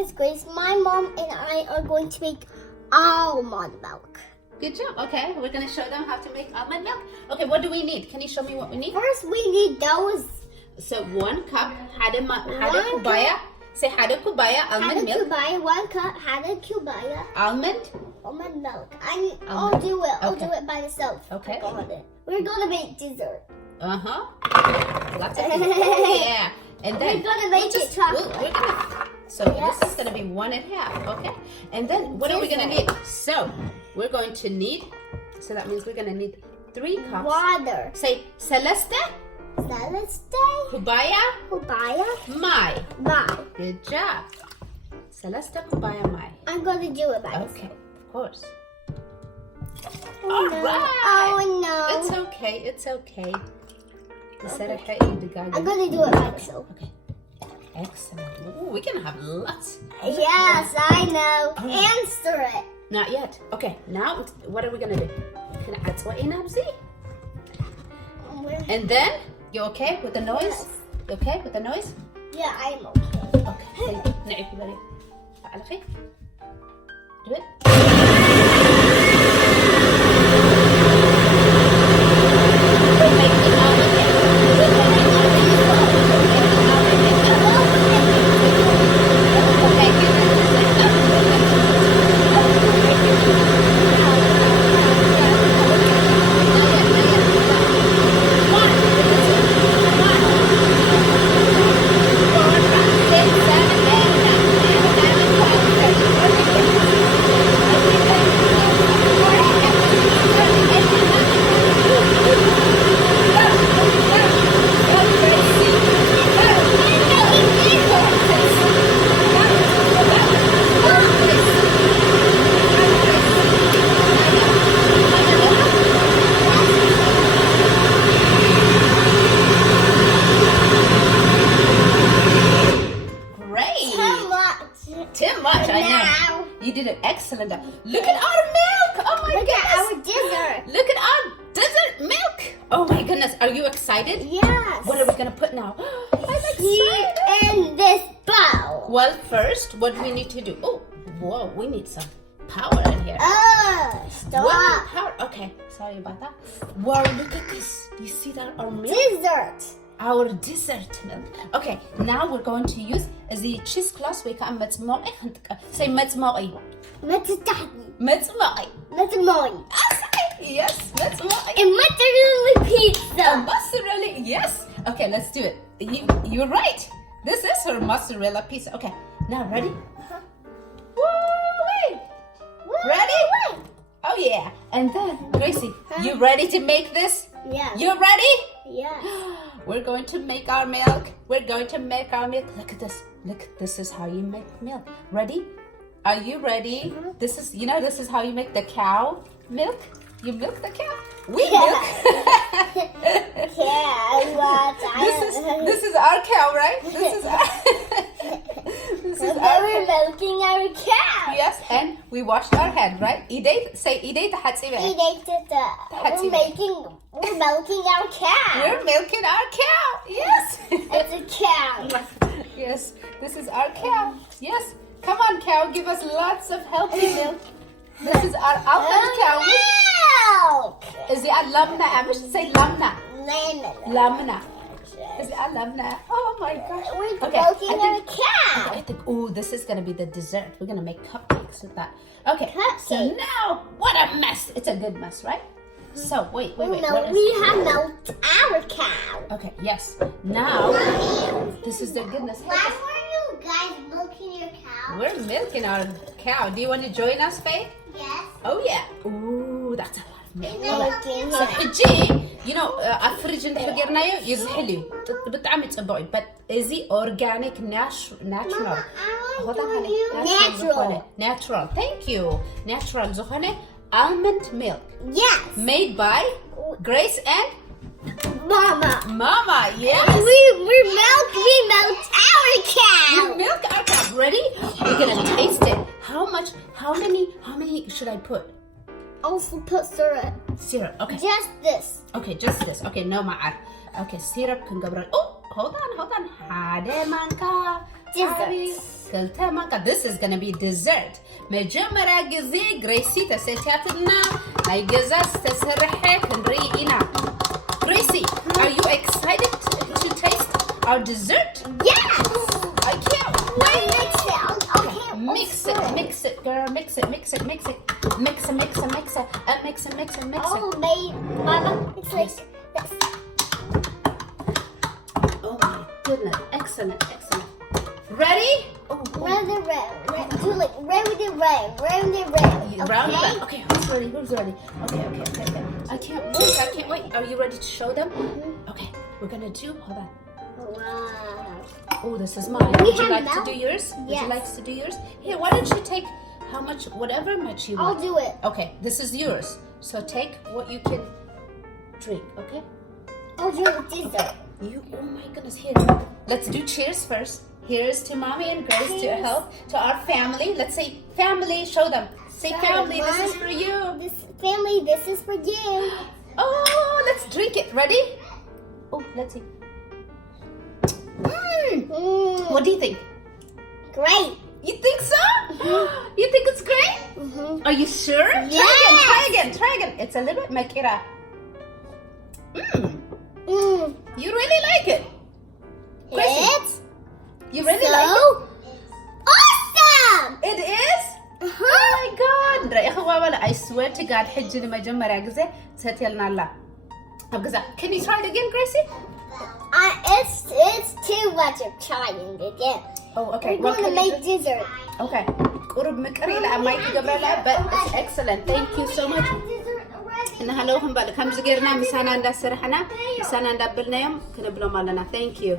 is Grace. My mom and I are going to make almond milk. Good job. Okay, we're gonna show them how to make almond milk. Okay, what do we need? Can you show me what we need? First, we need those. So 1 cup حدا كوباية. Say حدا كوباية almond milk. 1 cup حدا كوباية Almond milk. I'll do it. I'll Okay. do it by myself. Okay. I got it. We're gonna make dessert. Lots of things. Oh, yeah. And then We're gonna make it chocolate. we're gonna, so Yes. this is gonna be 1.5, okay? And then what are we gonna need? So we're going to need, so that means we're gonna need 3 cups. Water. Say سلسة Celeste. كوباية كوباية. ماي. Bye. Good job. سلسة كوباية ماي. I'm gonna do it by myself. Okay, of course. Oh, All no. right. Oh no. It's okay. It's okay. I'm gonna do it by myself. Okay. Excellent. Ooh, we can have lots. Yes, I know. Oh. And stir it. Not yet. Okay. Now, what are we gonna do? Can I add sweaty nabzi? And then, you okay with the noise? Yes. You okay with the noise? Yeah, I'm okay. Okay. نعيد بالي. على خير. Do it. Too much, I know. Now, You did an excellent job. Look at our milk! Oh my look goodness! at our dessert. Look at our dessert milk! Oh my goodness, are you excited? Yes. What are we gonna put now? I'm Here excited! in this bowl. Well, first, what do we need to do? Oh, whoa, we need some power in here. Stop. What power? Okay, sorry about that. Wow, look at this. Do you see that? Our milk? Dessert. Our dessert milk. Okay, now we're going to use the cheese cloth. We can say متموقي. متموقي. Yes, متموقي. And mozzarella pizza. Mozzarella, yes. Okay, let's do it. You're right. This is her mozzarella pizza. Okay, now ready? Woo-wee. Ready? Oh yeah. And then, Gracie, you ready to make this? Yes. You ready? Yes. We're going to make our milk. We're going to make our milk. Look at this. Look, this is how you make milk. Ready? Are you ready? This is, this is how you make the cow milk. You milk the cow. We milk. This is our cow, right? This is our We're milking our cow. Yes, and we washed our head, right? Say إيدي تحتسي بقى. We're milking our cow. We're milking our cow. Yes. It's a cow. Yes, this is our cow. Yes. Come on, cow. Give us lots of healthy milk. This is our almond cow. Milk. Is it lamna? مش say lamna. Lemon. Lamna. Is it lamna? Oh my gosh. We're Okay, milking I our cow. think, oh, this is gonna be the dessert. We're gonna make cupcakes with that. Okay. So Cupcakes. now, what a mess. It's a good mess, right? So wait. No, what is- we have milked our cow. Okay. Yes. Now, this is the goodness. Why were you guys milking your cow? We're milking our cow. Do you want to join us, Faith? Yes. Oh yeah. Ooh, that's a lot of milk. Milking So حجي, أفرج نحجرنايو يزحلي بتعمل تبعي. But is it organic, natural? hold on, honey. Natural. Thank you. Natural زخنة almond milk Yes. made by Grace and Mama. Yes. We milked our cow. You milk our cow. Ready? We're gonna taste it. How many should I put? Also put syrup. Syrup. Okay. Just this. Okay, just this. Okay, no matter. Okay, syrup can go. Oh, hold on. Hade manka. Dessert. This is gonna be dessert. مجمرة جزي Gracie تسيتاتنا ناي جزاز تسرحة كنرينا. Gracie, are you excited to taste our dessert? Yes. I can't wait. Mix it. Mix it, girl. Mix it. Mix it. Mix it. Mix it. Mix it. Mix it. Mix it. Mix it. Mix it. Oh, Mama, it's like this. Oh my goodness! Excellent. Excellent. Ready? Oh, Round and round. Do like round and round. round and round. Okay, who's ready? Who's ready? Okay. I can't wait. Are you ready to show them? Okay, we're gonna do. Hold on. Wow. Oh, this is mine. We Would you have like to milk? do yours? Yes. Would you like to do yours? Here, why don't you take whatever much you I'll want. do it. Okay, this is yours. So take what you can drink. Okay. I'll do it dessert. Oh my goodness. Here, let's do cheers first. Here's to Mommy and Grace, to health, to our family. Let's say family. Show them. Say family. This is for you. This family, this is for you. Oh, let's drink it. Ready? Oh, let's see. What do you think? Great. You think so? You think it's great? Are you sure? Yes. Try again. It's a little bit makira. You really like it? Gracie, It's you really so like it? awesome. It is? Oh my God. I swear to God, حجي لما جمر عجزة ستيلنا الله. Can you try it again, Gracie? It's too much of trying again. Oh, okay. We're going to make dessert. Okay. قرب مكري لا ما يتقبل but it's excellent. Thank you so much. إن هلوهم بالك هم زجرنا مسانا ندا سرحنا مسانا ندا بلنا يوم كنبلو مالنا. Thank you.